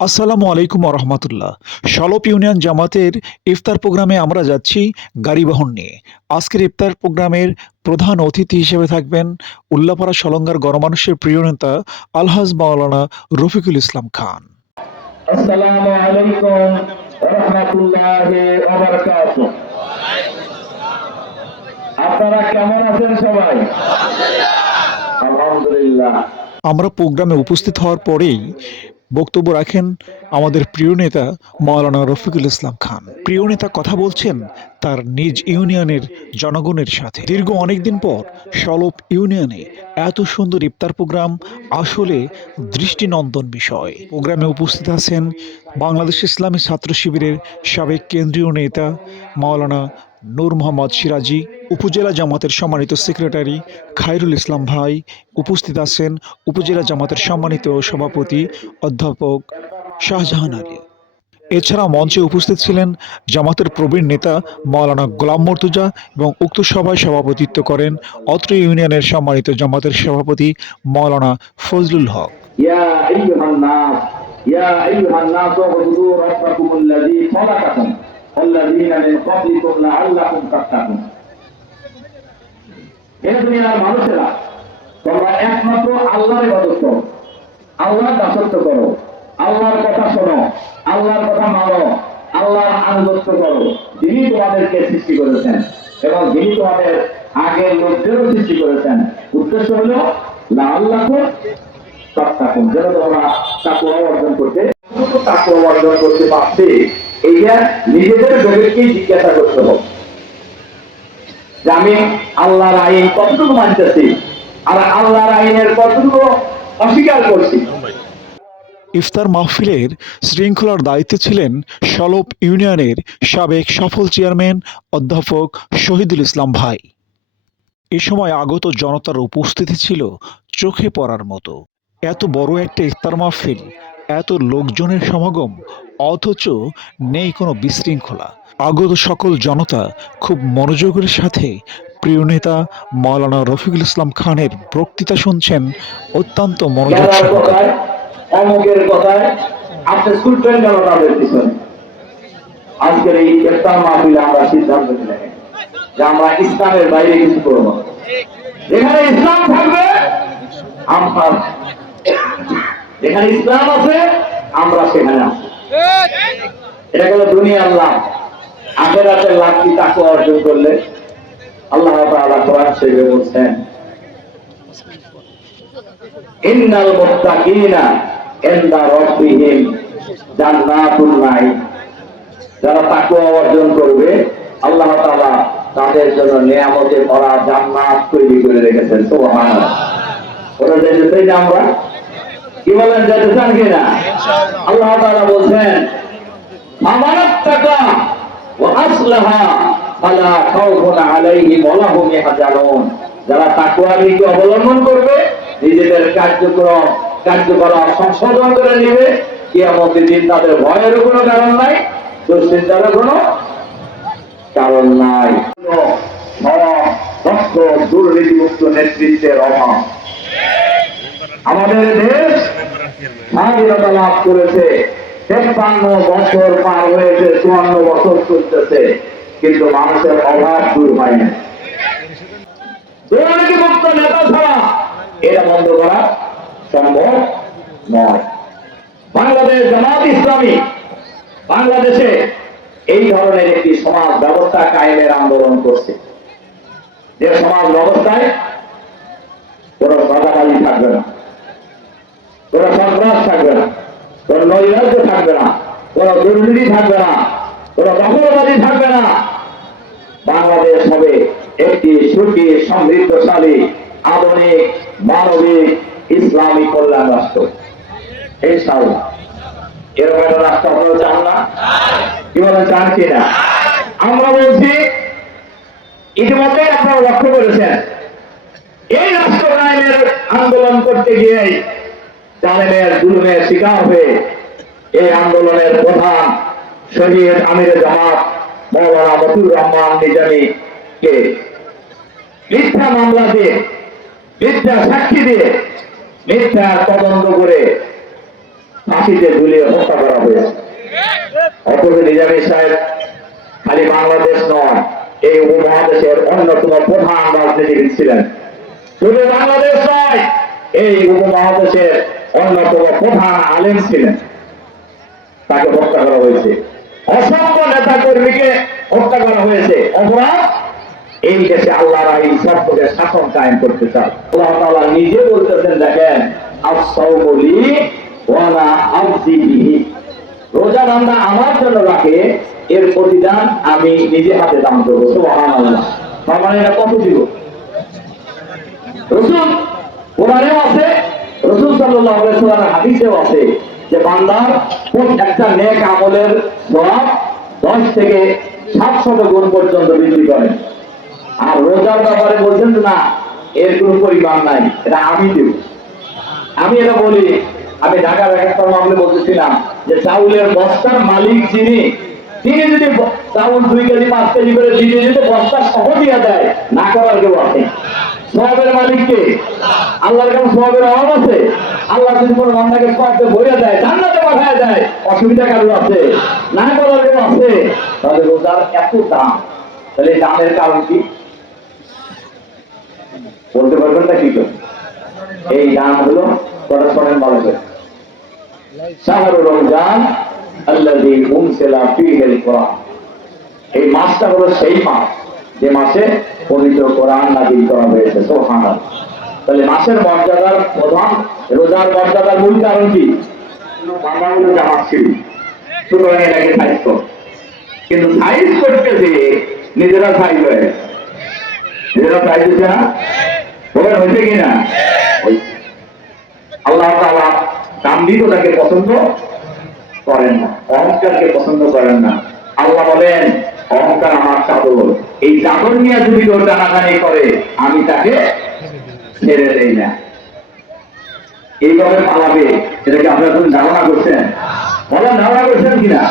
আসসালামু আলাইকুম রহমতুল্লাহ সলপ ইউনিয়ন জামাতের ইফতার প্রোগ্রামে আমরা যাচ্ছি গাড়িবহন নিয়ে। আজকের ইফতার প্রোগ্রামের প্রধান অতিথি হিসেবে থাকবেন উল্লাপাড়া সলঙ্গার গণমানুষের প্রিয় নেতা আলহাজ মাওলানা রফিকুল ইসলাম খান। আসসালামু আলাইকুম রহমতুল্লাহি ওয়া বারাকাতুহু আপনারা কেমন আছেন সবাই? আলহামদুলিল্লাহ। আমরা প্রোগ্রামে উপস্থিত হওয়ার পরেই বক্তব্য রাখেন আমাদের প্রিয় নেতা মাওলানা রফিকুল ইসলাম খান। প্রিয় নেতা কথা বলছেন তার নিজ ইউনিয়নের জনগণের সাথে। দীর্ঘ অনেকদিন পর সলপ ইউনিয়নে এত সুন্দর ইফতার প্রোগ্রাম আসলে দৃষ্টিনন্দন বিষয়। প্রোগ্রামে উপস্থিত আছেন বাংলাদেশ ইসলামী ছাত্র শিবিরের সাবেক কেন্দ্রীয় নেতা মাওলানা নূর মোহাম্মদ সিরাজি, উপজেলা জামাতের সম্মানিত সেক্রেটারি খায়রুল ইসলাম ভাই উপস্থিত আছেন উপজেলা জামাতের সম্মানিত সভাপতি অধ্যাপক শাহজাহান আলী। এছাড়া মঞ্চে উপস্থিত ছিলেন জামাতের প্রবীণ নেতা মাওলানা গোলাম মর্তুজা এবং উক্ত সভায় সভাপতিত্ব করেন অত্র ইউনিয়নের সম্মানিত জামাতের সভাপতি মাওলানা ফজলুল হক। ওয়াল্লাযীনা মিন ক্বাবলিকুম লাআল্লাকুম তাত্তাকুন। হে দুনিয়ার মানুষেরা, তোমরা একমাত্র আল্লাহর ইবাদত করো। আল্লাহর দাসত্ব করো। আল্লাহর কথা শোনো, আল্লাহর কথা মানো, আল্লাহর আনুগত্য করো। যিনি তোমাদেরকে সৃষ্টি করেছেন এবং যিনি তোমাদের আগের লোকদেরও সৃষ্টি করেছেন, উদ্দেশ্য হলো লাআল্লাকুম তাত্তাকুন। যেন তোমরা তাকওয়া অর্জন করতে তাকওয়া অর্জন করতে পারবে এইটা নিজেদের জগৎকেই জিজ্ঞাসা করতে হবে। যে আমি আল্লাহর আইন কতটুকু মানতেছি আর আল্লাহর আইনের কতটুকু অস্বীকার করছি। ইফতার মাহফিলের শৃঙ্খলার দায়িত্বে ছিলেন সলপ ইউনিয়নের সাবেক সফল চেয়ারম্যান অধ্যাপক শহীদুল ইসলাম ভাই। এ সময় আগত জনতার উপস্থিতি ছিল চোখে পড়ার মতো। এত বড় একটা ইফতার মাহফিল, এত লোকজনের সমাগম অথচ নেই কোনো বিশৃঙ্খলা। আগত সকল জনতা খুব মনোযোগের সাথে প্রিয় নেতা মাওলানা রফিকুল ইসলাম খানের বক্তৃতা শুনছেন অত্যন্ত মনোযোগ সহকারে। অমুকের কথায় আপনি ছুটবেন কেন তাদের পিছনে? আজকের এই ইফতার মাহফিলে আমরা সিদ্ধান্ত নিলাম যে আমরা ইসলামের বাইরে কিছু করব। যেখানে ইসলাম থাকবে আমরা যেখানে ইসলাম আছে আমরা সেখানে আছি এটা গেল দুনিয়ার লাভ। লাভ কি তাকে অর্জন করলে? আল্লাহ তাআলা কোরআন শরীফে বলছেন, ইন্নাল মুত্তাকিনা ইনদা যারা তাকওয়া অর্জন করবে, আল্লাহ তাআলা তাদের জন্য নিয়ামতে ভরা জান্নাত তৈরি করে রেখেছেন। সুবহানাল্লাহ। ওরা চাই আমরা কি বলেন যেতে চান কিনা আল্লাহ তাআলা বলছেন আমানত টাকা ওয়া আসলাহা খাউফুন আলাইহিম ওয়া লাহুম ইয়াহজানুন। যারা তাকওয়া নীতি অবলম্বন করবে নিজেদের কার্যক্রম কার্যকলাপ সংশোধন করে নেবে। কিয়ামতের দিন তাদের ভয়েরও কোনো কারণ নাই দুশ্চিন্তারও কোনো কারণ নাই। দুর্নীতিমুক্ত নেতৃত্বের অভাব। আমাদের দেশ স্বাধীনতা লাভ করেছে। তেপ্পান্ন বছর পার হয়েছে, চুয়ান্ন বছর চলতেছে, কিন্তু মানুষের অভাব দূর হয় না দুর্নীতিমুক্ত নেতা ছাড়া এটা বন্ধ করা সম্ভব নয়। বাংলাদেশ জামাত ইসলামী, বাংলাদেশে এই ধরনের একটি সমাজ ব্যবস্থা কায়েমের আন্দোলন করছে। যে সমাজ ব্যবস্থায় কোন সাদাবাজি থাকবে না। কোন সন্ত্রাস থাকবে না। কোন নৈরাজ্য থাকবে না। কোন দুর্নীতি থাকবে না। কোন দখলবাজি থাকবে না। বাংলাদেশ হবে একটি সুখী, সমৃদ্ধশালী, আধুনিক, মানবিক, ইসলামী কল্যাণ রাষ্ট্র। ইনশাআল্লাহ এরকম একটা রাষ্ট্র আপনারা চান না? কি বলেন, চান কি না? আমরা বলছি, ইতিমধ্যে আপনারা লক্ষ্য করেছেন, এই রাষ্ট্র কায়েমের আন্দোলন করতে গিয়ে জালেমের জুলুমের শিকার হয়ে এই আন্দোলনের প্রধান শহীদ আমির জামাত মৌলানা মতুর রহমান নিজামী কে মিথ্যা মামলা দিয়ে, মিথ্যা সাক্ষী দিয়ে মিথ্যা তদন্ত করে ফাঁসিতে ঝুলিয়ে হত্যা করা হয়েছে। অথচ নিজামী সাহেব, খালি বাংলাদেশ নয়, এই উপমহাদেশের অন্যতম প্রধান রাজনীতিবিদ ছিলেন। শুধু বাংলাদেশ নয়, এই উপমহাদেশের অন্যতম প্রধান আলেম ছিলেন। তাকে হত্যা করা হয়েছে। অসংখ্য নেতা কর্মীকে হত্যা করা হয়েছে। অপরাধ? এই দেশে আল্লাহর আইন সবকে শাসন কায়েম করতে চান। আল্লাহ তাআলা নিজে বলতেছেন, দেখেন আফসাউলি ওয়ালা আফজিহি রোজা বান্দা আমার জন্য রাখে, এর প্রতিদান আমি নিজে হাতে দান করব। সুবহানাল্লাহ। তার মানে এটা কত দিব রসুল, কোরআনেও আছে রসুল আলাইহি হাদিসেও আছে যে বান্দার একটা নেক আমলের সওয়াব 10 থেকে 700 গুণ পর্যন্ত বৃদ্ধি আর রোজার ব্যাপারে বলছেন না, এর পরিমাণ নাই, এটা আমি দেব। আমি এটা বলি, আমি ঢাকার এক একটা মামলে বলতেছিলাম যে, চাউলের বস্তার মালিক যিনি, তিনি যদি চাউল দুই কেজি, পাঁচ কেজি করে দিতে দিতে বস্তা সহ দিয়ে দেয়, না করার কেউ আছে। সবের মালিককে। আল্লাহর কাছে সবের অভাব আছে। আল্লাহ যদি কোনো বান্দাকে সবকে ভরে দেয়, জান্নাতে পাঠায় দেয়, অসুবিধা কারও আছে? না করার কেউ আছে? তাহলে রোজার এত দাম। তাহলে দামের কারণ কি? বলতে পারবেন না কি এই দাম হলো কটা শোনেন ভালো করে শাহরু রমজান আল্লাযী উনসিলা ফীহিল এই মাসটা হলো সেই মাস। যে মাসে পবিত্র কোরআন নাযিল করা হয়েছে, সুবহানাল্লাহ। তাহলে মাসের মর্যাদার প্রধান, রোজার মর্যাদার মূল কারণ কি? হয়ে। আল্লাহ পছন্দ করেন না, অহংকারকে পছন্দ করেন না। আল্লাহ বলেন অহংকার আমার চাদর এই চাদর নিয়ে যদি কেউ টানাটানি করে, আমি তাকে ছেড়ে দেই না। এইভাবে পালাবে। এটাকে আপনারা কোন ধারণা করছেন? বলেন, ধারণা করছেন কিনা?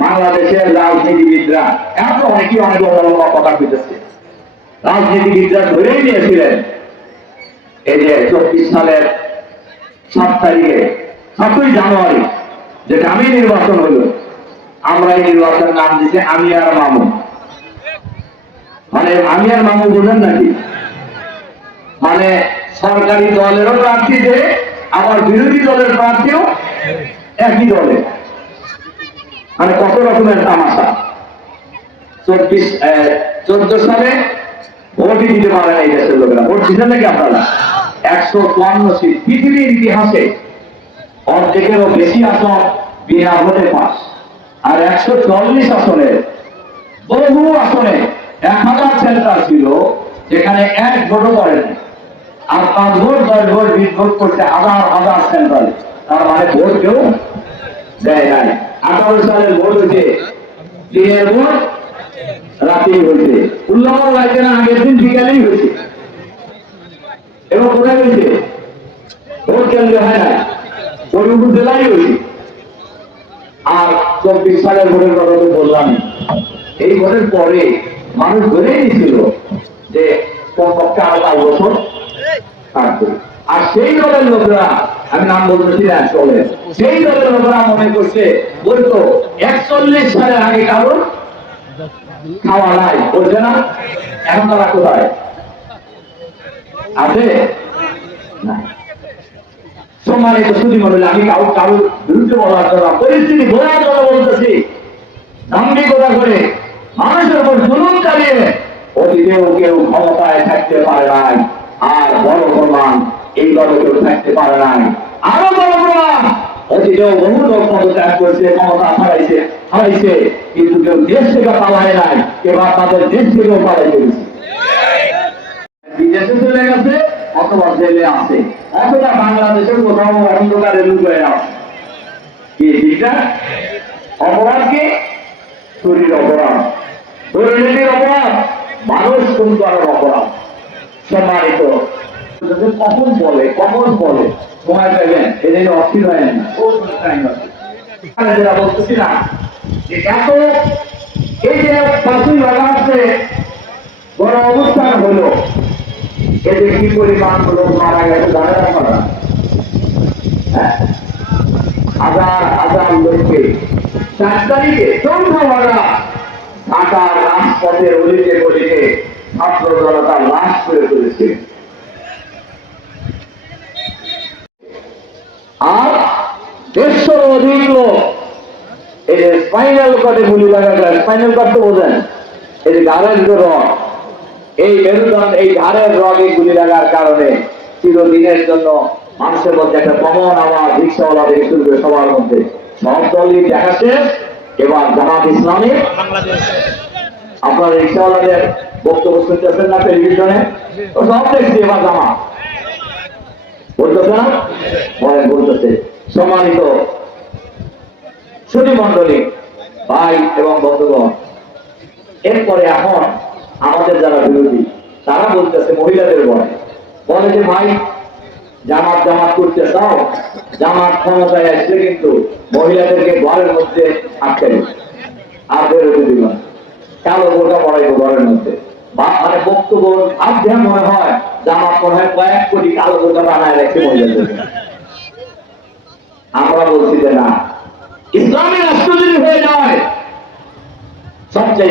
বাংলাদেশের রাজনীতিবিদরা এখন তো অনেকেই অনেক লম্বা কথা কইতেছে রাজনীতিবিদরা ধরেই নিয়েছিলেন এই যে চব্বিশ সালের সাত তারিখে, সাতই জানুয়ারি যে আমি নির্বাচন হলো। আমরা এই নির্বাচনের নাম দিচ্ছি আমি আর মামু। মানে আমি আর মামু বোঝেন নাকি? মানে সরকারি দলেরও প্রার্থী যে, আবার বিরোধী দলের প্রার্থীও একই দলে। মানে কত রকমের তামাশা। চব্বিশ চোদ্দ সালে ভোটই দিতে পারে না এই দেশের লোকেরা। ভোট দিচ্ছেন নাকি আপনারা? একশো চুয়ান্ন সিট। পৃথিবীর ইতিহাসে অর্ধেকেরও বেশি আসন বিনা ভোটে পাস। আর একশো চল্লিশ আসনের বহু আসনে, এক হাজার সেন্টার ছিল, যেখানে এক ভোটও করেন। আর পাঁচ ভোট, দশ ভোট, বিশ ভোট করছে হাজার হাজার সেন্টারে। তার মানে ভোট কেউ দেয় নাই। আঠারো সালের ভোট হয়েছে দিনের ভোট রাতেই হয়েছে। উল্লঙ্ঘন হয়েছে না, আগের দিন বিকালেই হয়েছে। এবং কোথায় হয়েছে? ভোট কেন্দ্রে হয় না পরিবহন জেলায় হয়েছে। আর চব্বিশ সালের ভোটের কথা তো বললাম। এই ভোটের পরে মানুষ ধরেই নিয়েছিল যে কমপক্ষে আরও পাঁচ বছর থাকবে আর সেই দলের লোকরা, আমি নাম বলতেছি না চলে সেই দলের লোকরা মনে করছে, বলতো, একচল্লিশ সালের আগে কারোর খাওয়া নাই, বলছে না, এখন তারা কোথায়? আছে? না সম্মানিত সুদী মন্ডলী আমি কারও কারোর বিরুদ্ধে বলার জন্য পরিস্থিতি বোঝার জন্য বলতেছি। দাম্ভিকতা করে মানুষের উপর জুলুম চালিয়ে অতীতেও কেউ ক্ষমতায় থাকতে পারে নাই, আর বড় প্রমাণ এই দলে কেউ থাকতে পারে নাই। আরও বড় প্রমাণ, অতীতেও বহু লোক পদত্যাগ করেছে ক্ষমতা হারাইছে হারাইছে, কিন্তু কেউ দেশ থেকে পালায় নাই, এবার তাদের দেশ থেকেও পালাইতে গেছে বিদেশে চলে গেছে অথবা জেলে আছে? অথবা বাংলাদেশের কোথাও অন্ধকারে লুকিয়ে আছে। কি ঠিকটা অপরাধ কি চুরির অপরাধ। দুর্নীতির অপরাধ, মানুষ খুন করার অপরাধ। সম্মানিত। কখন বলে কখন বলে? সময় পেলেন এদের অস্থির হয় না যেটা বলতেছি না। যে এত, এই যে পাঁচই লাগাচ্ছে বড় অবস্থান হলো এতে কি পরিমাণ লোক মারা গেছে জানেন আপনারা হ্যাঁ? হাজার হাজার লোককে। চার তারিখে চন্দ্রমারা ঢাকার রাজপথের অলিতে গলিতে ছাত্র জনতা লাশ করে তুলেছে আর দেড়শোর অধিক লোক যে স্পাইনাল কর্ডে গুলি লাগা যায় স্পাইনাল কর্ড তো বোঝেন এই যে ঘাড়ের যে এই মেরুদণ্ড এই ঘাড়ের রগে গুলি লাগার কারণে চিরদিনের জন্য মানুষের মধ্যে একটা কমন আওয়াজ, রিক্সাওয়ালা থেকে শুরু করে সবার মধ্যে। সব দলই দেখা এবার জামাত ইসলামী। আপনার রিক্সাওয়ালাদের বক্তব্য শুনতেছেন না টেলিভিশনে? তো সব দেখছি এবার জামাত। বলতেছে না? বলেন বলতেছে সম্মানিত সুধী মন্ডলী ভাই এবং বন্ধুগণ, এরপরে এখন আমাদের যারা বিরোধী, তারা বলতেছে মহিলাদের বলে। বলে যে, ভাই, জামাত জামাত করতে চাও, জামাত ক্ষমতায় আসলে কিন্তু মহিলাদেরকে ঘরের মধ্যে আটকে দেবে। আর বেরোতে দিল না। কালো বোটা পড়াইবো ঘরের মধ্যে। মানে বক্তব্য আর আধ্যাত্ম মনে হয়, জামাত মনে হয় কয়েক কোটি কালো বোটা বানায় রেখে মহিলাদের আমরা বলছি যে, না ইসলামী রাষ্ট্র যদি হয়ে যায়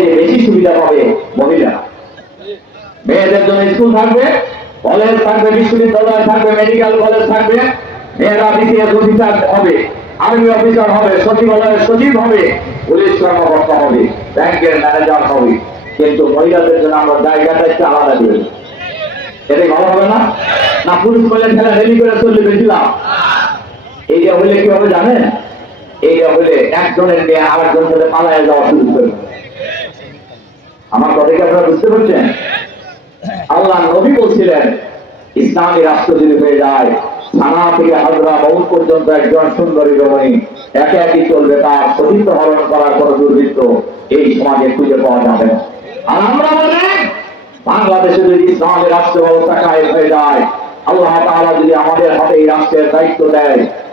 সবচাইতে বেশি সুবিধা পাবে মহিলা মেয়েদের জন্য স্কুল থাকবে কলেজ থাকবে, বিশ্ববিদ্যালয় থাকবে মেডিকেল কলেজ থাকবে। মেয়েরা বিসিএস অফিসার হবে আর্মি অফিসার হবে, সচিবালয়ের সচিব হবে, পুলিশ কর্মকর্তা হবে, ব্যাংকের ম্যানেজার হবে। কিন্তু মহিলাদের জন্য আমরা জায়গাটা একটু আলাদা করে। এটাই ভালো হবে না? না, পুলিশ কলেজ খেলা রেডি করে চললে বেশিলাম এইটা হলে কি হবে জানেন? এইটা হলে একজনের মেয়ে আরেকজন সাথে পালায় যাওয়া শুরু করবে আমার কথা কি আপনারা বুঝতে পারছেন? আল্লাহ নবী বলছিলেন, ইসলামী রাষ্ট্র যদি হয়ে যায়, থানা থেকে হাজরা বহু পর্যন্ত একজন সুন্দরী রমণী একে একই চলবে, তার সতীর্থ হরণ করার কোন দুর্বৃত্ত এই সমাজে খুঁজে পাওয়া যাবে আর আমরা বলি বাংলাদেশে যদি ইসলামী রাষ্ট্র ব্যবস্থা কায়েম হয়ে যায়, আল্লাহ তাআলা যদি আমাদের হাতে এই রাষ্ট্রের দায়িত্ব দেয়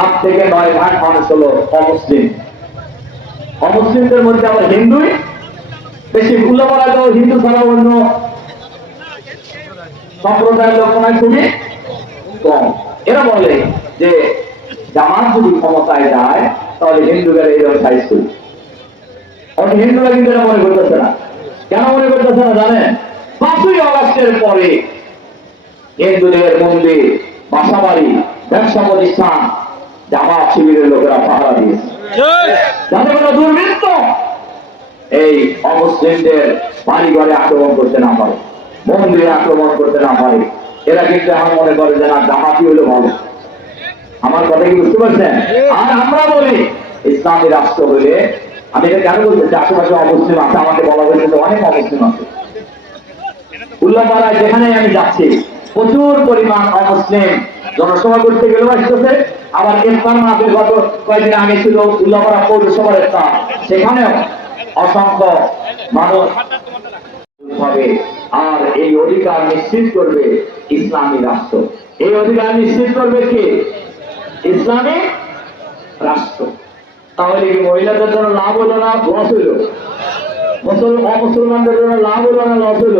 আট থেকে নয় ভাগ মানুষ হলো অমুসলিম। অমুসলিমদের মধ্যে আবার হিন্দুই বেশি ভুলে পড়া যাও হিন্দু ছাড়া অন্য সম্প্রদায়ের লোক হয় খুবই কম। এরা বলে যে, জামাত যদি ক্ষমতায় যায়, তাহলে হিন্দুদের এই সাইজ করি অনেক হিন্দুরা কিন্তু এটা মনে করতেছে না। কেন মনে করতেছে না জানেন? পাঁচই অগস্টের পরে হিন্দুদের মন্দির, বাসাবাড়ি, ব্যবসা প্রতিষ্ঠান জামাত শিবিরের লোকেরা পাহারা দিয়েছে। যাতে কোনো দুর্বৃত্ত এই অমুসলিমদের বাড়ি ঘরে আক্রমণ করতে না পারে মন্দিরে আক্রমণ করতে না পারে। এরা কিন্তু এখন মনে করে যে না জামাতি হইলে ভালো। আমার কথা কি বুঝতে পারছেন? আর আমরা বলি ইসলামী রাষ্ট্র হইলে আমি এটা কেন বলতেছি আশেপাশে অমুসলিম আছে আমাকে বলা হয়েছে যে অনেক অমুসলিম আছে। উল্লাপাড়ায় যেখানে আমি যাচ্ছি প্রচুর পরিমাণ অমুসলিম জনসভা করতে গেলেও আসতেছে আবার ইফতার মাহফিল গত কয়েকদিন আগে ছিল উল্লাপাড়া পৌরসভার ইফতার। সেখানেও অসংখ্য মানুষ আর এই অধিকার নিশ্চিত করবে ইসলামী রাষ্ট্র। এই অধিকার নিশ্চিত করবে কে? ইসলামী রাষ্ট্র। তাহলে কি মহিলাদের জন্য লাভ হলো না লস হইল মুসল অমুসলমানদের জন্য লাভ হলো না লস হইল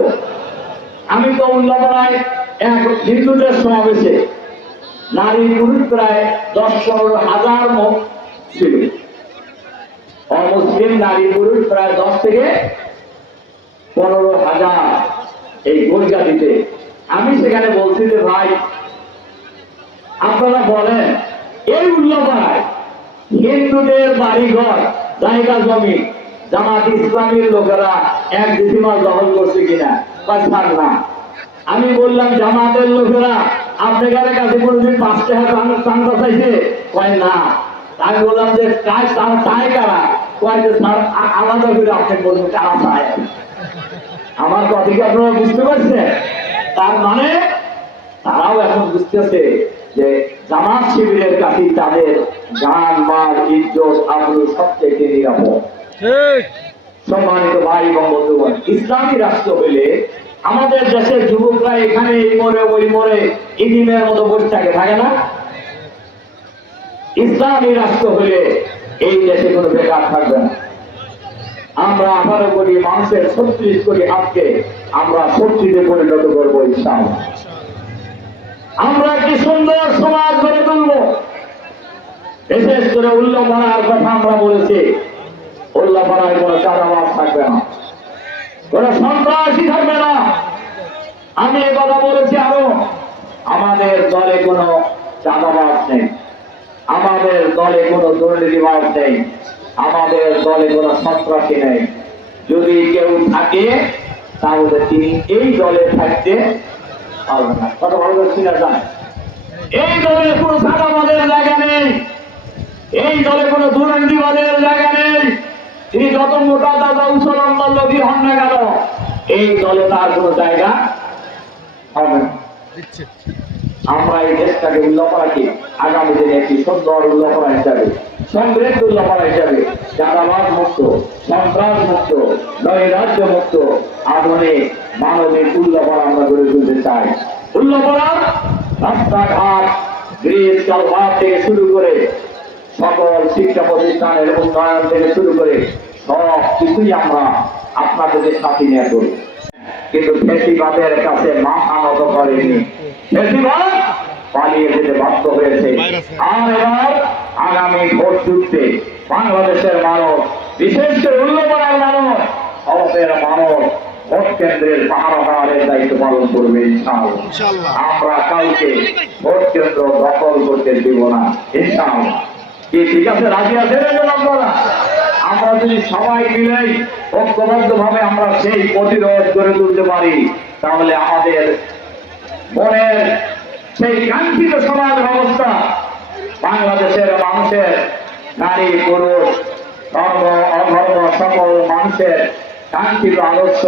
আমি তো উল্লাপাড়ায় এক হিন্দুদের সমাবেশে নারী পুরুষ প্রায় দশ পনেরো হাজার ছিল। অমুসলিম নারী পুরুষ প্রায় দশ থেকে পনেরো হাজার এই দিতে আমি সেখানে বলছি যে, ভাই, আপনারা বলেন, এই উল্লাপাড়ায় হিন্দুদের বাড়িঘর, জায়গা জমি, জামাত ইসলামের লোকেরা এক ডিসিমাল দখল করছে কিনা বা না। আমি বললাম, জামাতের লোকেরা আপনাদের কাছে কোনোদিন পাঁচ টাকা চান- চান্দা চাইছে কয় না। আমি বললাম যে কাজ তারা চায় কারা? কয় যে স্যার আলাদা করে আপনি বলবেন কারা চায়। আমার কথা কি আপনারা বুঝতে পারছেন? তার মানে তারাও এখন বুঝতেছে যে জামাত শিবিরের কাছে তাদের গান মাল ইজ্জত আবরু সবচেয়ে নিরাপদ। সম্মানিত ভাই এবং বন্ধুগণ ইসলামী রাষ্ট্র হইলে আমাদের দেশের যুবকরা এখানে এই মরে ওই মরে ইদিনের মতো বসে থাকে থাকে না? ইসলামী রাষ্ট্র হলে এই দেশে কোনো বেকার থাকবে না। আমরা আঠারো কোটি মানুষের ছত্রিশ কোটি হাতকে আমরা শক্তিতে পরিণত করব ইসলাম আমরা কি সুন্দর সমাজ গড়ে তুলব। বিশেষ করে উল্লঙ্ঘনার কথা আমরা বলেছি উল্লঙ্ঘনায় কোনো চাঁদাবাজ থাকবে না। কোনো সন্ত্রাসী থাকবে না। আমি এ কথা বলেছি আরও। আমাদের দলে কোনো চাঁদাবাজ নেই। আমাদের দলে কোনো দুর্নীতিবাজ নেই। আমাদের দলে কোনো সন্ত্রাসী নেই। যদি কেউ থাকে, তাহলে তিনি এই দলে থাকতে পারবেন না। এই দলে কোনো চাঁদাবাজের জায়গা নেই। এই দলে কোনো দুর্নীতিবাদের জায়গা নেই। তিনি যত মোটা দাদা উচ্চলম্বর লোকই হন না কেন, এই দলে তার কোনো জায়গা না আমরা এই দেশটাকে উল্লপনাকে আগামী দিনে একটি সুন্দর উল্লপনা হিসাবে, সমৃদ্ধ উল্লপনা হিসাবে চাঁদাবাদ মুক্ত, সন্ত্রাস মুক্ত নৈরাজ্য মুক্ত, আধুনিক, মানবিক উল্লপনা আমরা গড়ে তুলতে চাই। উল্লপনা রাস্তাঘাট, ব্রিজ থেকে শুরু করে সকল শিক্ষা প্রতিষ্ঠানের উন্নয়ন থেকে শুরু করে সব কিছুই আমরা আপনাদের সাথে নিয়ে করি কিন্তু ফেসিবাদের কাছে মাথা নত করেনি। ফেসিবাদ পালিয়ে যেতে বাধ্য হয়েছে। আর এবার আগামী ভোট যুদ্ধে বাংলাদেশের মানুষ বিশেষ করে উল্লপাড়ার মানুষ অবসের মানুষ ভোট কেন্দ্রের পাহাড়ের দায়িত্ব পালন করবে ইনশাআল্লাহ। আমরা কাউকে ভোট কেন্দ্র দখল করতে দিব না ইনশাআল্লাহ। কি ঠিক আছে? রাজি আছেন আপনারা? আমরা যদি সবাই মিলেই ঐক্যবদ্ধ ভাবে আমরা সেই প্রতিরোধ গড়ে তুলতে পারি, তাহলে আমাদের মনের সেই কাঙ্ক্ষিত সমাজ ব্যবস্থা বাংলাদেশের মানুষের, নারী, পুরুষ, ধর্ম, অধর্ম, সকল মানুষের কাঙ্ক্ষিত আদর্শ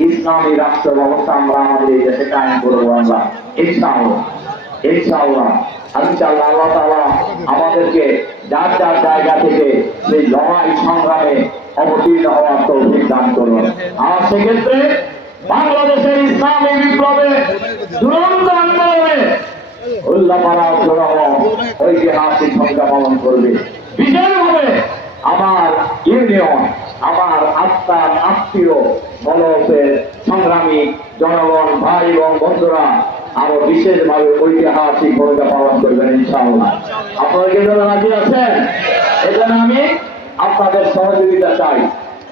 ইসলামী রাষ্ট্র ব্যবস্থা আমরা আমাদের এই দেশে কায়েম করব আমরা। ইনশাআল্লাহ ইনশাআল্লাহ। আমাদেরকে যার যার জায়গা থেকে সেই লড়াই সংগ্রামে অবতীর্ণ হওয়ার তৌফিক দান করুন। আর সেক্ষেত্রে বাংলাদেশের ইসলামী বিপ্লবে দুরন্ত ভূমিকা পালন করবে। বিশেষভাবে আমার ইউনিয়ন, আমার আত্মার আত্মীয় বলসের সংগ্রামী জনগণ, ভাই এবং বন্ধুরা আরও বিশেষভাবে ঐতিহাসিক ভূমিকা পালন করবেন ইনশাআল্লাহ। আপনারা কি রাজি আছেন? এজন্য আমি আপনাদের সহযোগিতা চাই,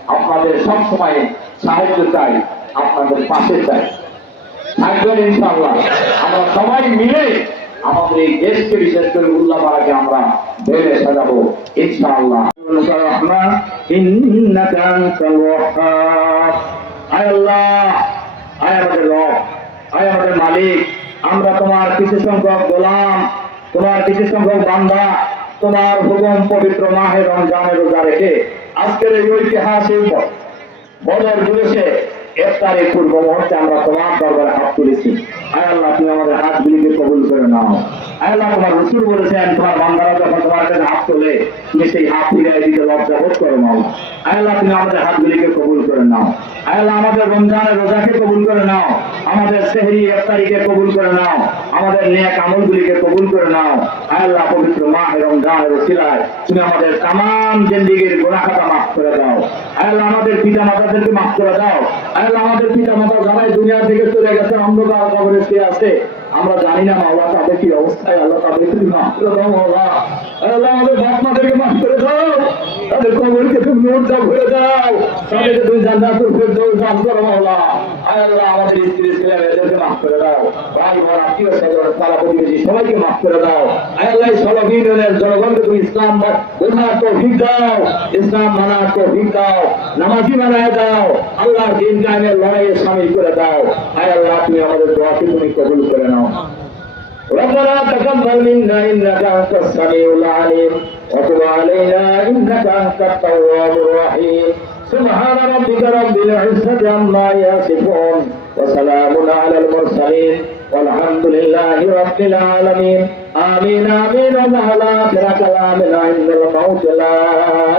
আপনাদের সবসময় সাহায্য চাই, আপনাদের পাশে চাই। থাকবেন ইনশাআল্লাহ। আমরা সবাই মিলে আমাদের এই দেশকে বিশেষ করে উল্লাপাড়াকে আমরা ভেবে সাজাবো ইনশাআল্লাহ। আল্লাহ, আয় আমাদের রব। আয় আমাদের মালিক, আমরা তোমার কিছু সংখ্যক গোলাম, তোমার কিছু সংখ্যক বান্দা, তোমার হুকুম পবিত্র মাহে রমজানের রোজা রেখে আজকের এই ঐতিহাসিক বদর ইফতারের পূর্ব মুহূর্তে আমরা তোমার দরবারে হাত তুলেছি। আয় আল্লাহ, তুমি আমাদের হাতগুলিকে কবুল করে নাও। আয় আল্লাহ, তোমার রসুল বলেছেন, তোমার বান্দারা যখন তোমার কাছে হাত তোলে, তুমি সেই হাত ফিরিয়ে দিতে লজ্জা বোধ করো নাও আয় আল্লাহ, তুমি আমাদের হাতগুলিকে কবুল করে নাও। আয় আল্লাহ, আমাদের রমজানের রোজাকে কবুল করে নাও। আমাদের সেহরি ইফতারিকে কবুল করে নাও। আমাদের নেক আমলগুলিকে কবুল করে নাও। আয় আল্লাহ, পবিত্র মা রমজানের রসিলায় তুমি আমাদের তাম জিন্দিগির গোনাখাতা মাফ করে দাও। আয় আল্লাহ, আমাদের পিতা মাতাদেরকে মাফ করে দাও। আমাদের পিতা মাতা জানায় দুনিয়া থেকে চলে গেছে অন্ধকার কবরে সে আছে। আমরা জানি না মাওলা তাদের কি অবস্থায়, আল্লাহ তাদের তুমি মাফ করে দাও আল্লাহ আমাদের বাপ মাদেরকে মাফ করে দাও। তাদের কবরকে তুমি নোটটা ভরে দাও তাদেরকে তুমি করো আল্লাহ, আমাদের স্ত্রী ছেলে মেয়েদেরকে মাফ করে দাও। ভাই, বোন, আত্মীয় স্বজন, পাড়া প্রতিবেশী, সবাইকে মাফ করে দাও। আল্লাহ জনগণকে তুমি ইসলাম বোঝার তৌফিক দাও। ইসলাম মানার তৌফিক দাও। নামাজি বানায় দাও। আল্লাহ দিন কায়েমের লড়াইয়ে শামিল করে দাও। আয় আল্লাহ, তুমি আমাদের দোয়াকে তুমি কবুল করে নাও। ربنا تقبل منا إنك أنت السميع العليم. وتب علينا إنك أنت التواب الرحيم. سبحان ربك رب العزة عما يصفون. وسلام على المرسلين. والحمد لله رب العالمين. آمين آمين. وعلى آخر كلامنا عند الموت. لا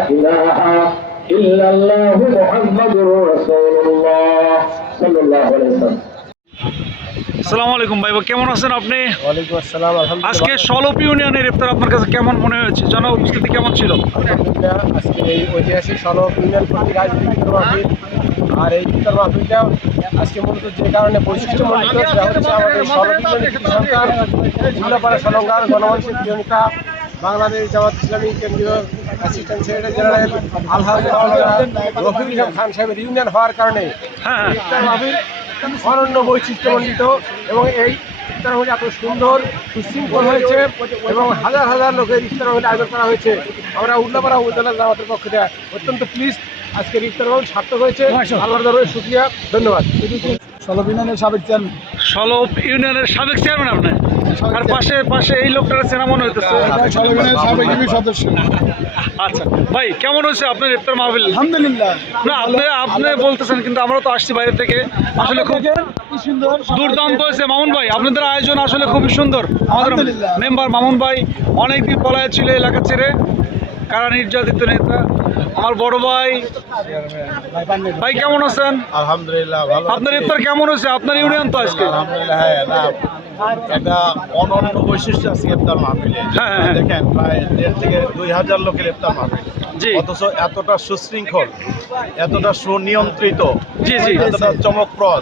إله إلا الله محمد رسول الله. صلى الله عليه وسلم. আসসালামু আলাইকুম ভাই কেমন আছেন আপনি? ওয়ালাইকুম আসসালাম আজকে সলপ ইউনিয়নের ইফতার আপনার কাছে কেমন মনে হয়েছে? জন উপস্থিতি কেমন ছিল? আলহামদুলিল্লাহ আজকে এই ঐতিহাসিক সনব ইউনিয়ন মাহফিল। আর এই ইফতার মাহফিলটা আজকে মূলত যে কারণে বৈশিষ্ট্যমণ্ডিত সেটা হচ্ছে আমাদের সরকার জিল্লাপাড়া সলঙ্গার গণমানুষের প্রিয় নেতা বাংলাদেশ জামাত ইসলামী কেন্দ্রীয় assistant secretary general Alhaj Rafiq Islam Khan সাহেবের ইউনিয়ন হওয়ার কারণে হ্যাঁ হ্যাঁ। ইফতার মাহফিল অনন্য বৈশিষ্ট্যমণ্ডিত এবং এই ইফতার এত সুন্দর সুশৃঙ্খল হয়েছে এবং হাজার হাজার লোকের ইফতার আয়োজন করা হয়েছে। আমরা উল্লাপাড়া উপজেলা জামাতের পক্ষ থেকে অত্যন্ত প্লিজ আজকের ইফতার সার্থক হয়েছে। আল্লাহ দরবারে শুক্রিয়া ধন্যবাদ। সলবিনানের সাবেক চেয়ারম্যান। সলপ ইউনিয়নের সাবেক চেয়ারম্যান আপনি? আর পাশে পাশে এই লোকটার চেনা মনে হইতেছে? সলবিনানের সাবেক ইউপি সদস্য। আচ্ছা ভাই কেমন হয়েছে আপনার ইফতার মাহফিল? আলহামদুলিল্লাহ। না আপনি আপনি বলতেছেন কিন্তু আমরা তো আসছি বাইরে থেকে। আসলে খুব সুন্দর দুর্দান্ত হয়েছে। মামুন ভাই আপনাদের আয়োজন আসলে খুবই সুন্দর। আমাদের মেম্বার মামুন ভাই অনেকদিন পলায় ছিল এলাকা ছেড়ে কারা নির্যাতিত নেতা আমার বড় ভাই। ভাই কেমন আছেন? আলহামদুলিল্লাহ ভালো আপনার ইফতার কেমন হয়েছে? আপনার ইউনিয়ন তো আজকে? আলহামদুলিল্লাহ হ্যাঁ না একটা অনন্য বৈশিষ্ট্য আছে ইফতার মাহফিলে। হ্যাঁ, হ্যাঁ, হ্যাঁ। দেখেন প্রায় দেড় থেকে দুই হাজার লোকের ইফতার মাহফিল। জি। অথচ এতটা সুশৃঙ্খল এতটা সুনিয়ন্ত্রিত জি, জি। এতটা চমকপ্রদ।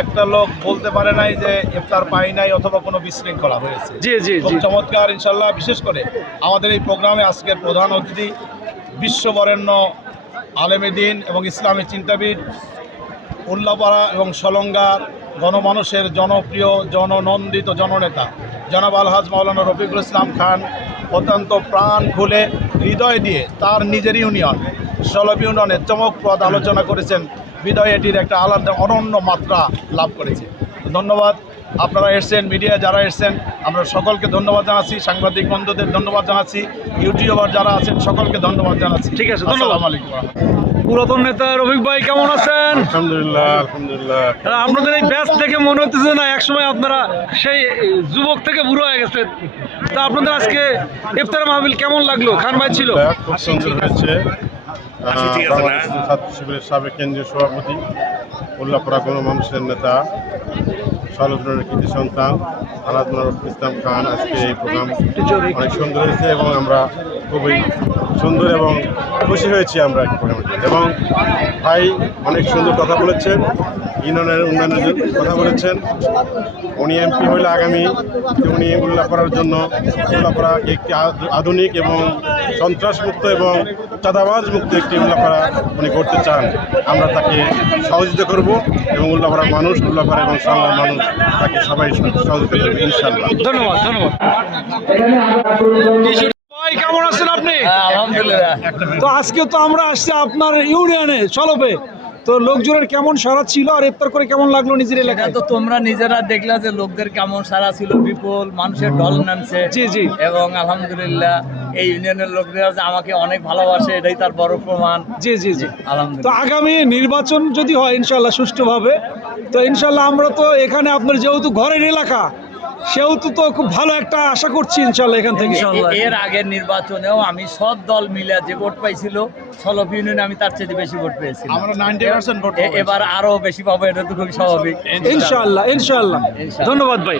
একটা লোক বলতে পারে নাই যে ইফতার পাই নাই অথবা কোনো বিশৃঙ্খলা হয়েছে। জি জি চমৎকার ইনশাল্লাহ বিশেষ করে আমাদের এই প্রোগ্রামে আজকের প্রধান অতিথি বিশ্ববরেণ্য আলেমেদিন এবং ইসলামী চিন্তাবিদ উল্লাপাড়া এবং সলঙ্গার গণমানুষের জনপ্রিয়, জননন্দিত জননেতা। জনাব আলহাজ মাওলানা রফিকুল ইসলাম খান অত্যন্ত প্রাণ খুলে হৃদয় দিয়ে তার নিজের ইউনিয়ন, সলভ ইউনিয়নের চমকপ্রদ আলোচনা করেছেন। বিদয় এটির একটা আলাদা অনন্য মাত্রা লাভ করেছে। ধন্যবাদ। আপনারা এসছেন মিডিয়া যারা এসছেন আমরা সকলকে ধন্যবাদ জানাচ্ছি সাংবাদিক বন্ধুদের ধন্যবাদ জানাচ্ছি ইউটিউবার যারা আছেন সকলকে ধন্যবাদ জানাচ্ছি। ঠিক আছে, ধন্যবাদ। আলাইকুম পুরাতন নেতা রফিক ভাই কেমন আছেন? আলহামদুলিল্লাহ আলহামদুলিল্লাহ। আপনাদের এই ব্যাচ দেখে মনে হতেছে না একসময় আপনারা সেই যুবক থেকে বুড়ো হয়ে গেছেন তা আপনাদের আজকে ইফতার মাহফিল কেমন লাগল? খান ভাই ছিল। খুব সুন্দর হয়েছে। ছাত্র শিবিরের সাবেক কেন্দ্রীয় সভাপতি উল্লাপাড়া কোনো মানুষের নেতা। সলজনের কৃতি সন্তান আলাদ ইসলাম খান আজকে এই প্রোগ্রাম অনেক সুন্দর হয়েছে এবং আমরা খুবই সুন্দর এবং খুশি হয়েছি আমরা এবং ভাই অনেক সুন্দর কথা বলেছেন। ইউনিয়নের উন্নয়নের কথা বলেছেন উনি এমপি হলে আগামী উনি উল্লাপাড়ার জন্য উল্লাপাড়াকে একটি আধু- আধুনিক এবং সন্ত্রাসমুক্ত এবং চাঁদাবাজ মুক্ত একটি উল্লাপাড়া উনি করতে চান। আমরা তাকে সহযোগিতা করব এবং উল্লাপাড়ার মানুষ উল্লাপাড়া এবং সংগ্রাম মানুষ তাকে সবাই সহযোগিতা করবে ইনশাল্লাহ ধন্যবাদ ধন্যবাদ। ভাই কেমন আছেন আপনি? আলহামদুলিল্লাহ। তো আজকে তো আমরা আসছি আপনার ইউনিয়নে চলবে তো লোকজনের কেমন সারা ছিল আর ইফতার করে কেমন লাগল নিজের এলাকায়? তো তোমরা নিজেরা দেখলা যে লোকদের কেমন সারা ছিল বিপুল মানুষের ঢল নামছে। জি, জি। এবং আলহামদুলিল্লাহ এই ইউনিয়নের লোকরা যে আমাকে অনেক ভালোবাসে এটাই তার বড় প্রমাণ। জি জি জি। তো আগামী নির্বাচন যদি হয় ইনশাল্লাহ সুষ্ঠুভাবে তো ইনশাল্লাহ আমরা তো এখানে আপনার যেহেতু ঘরের এলাকা সেহেতু তো খুব ভালো একটা আশা করছি ইনশাল্লাহ এখান থেকে। এর আগের নির্বাচনেও আমি সব দল মিলে যে ভোট পাইছিল সলভ ইউনিয়নে আমি তার চেয়ে বেশি ভোট পেয়েছি আমরা 90% ভোট এবার আরও বেশি পাবো এটা তো খুবই স্বাভাবিক। ইনশাল্লাহ। ইনশাল্লাহ। ধন্যবাদ ভাই।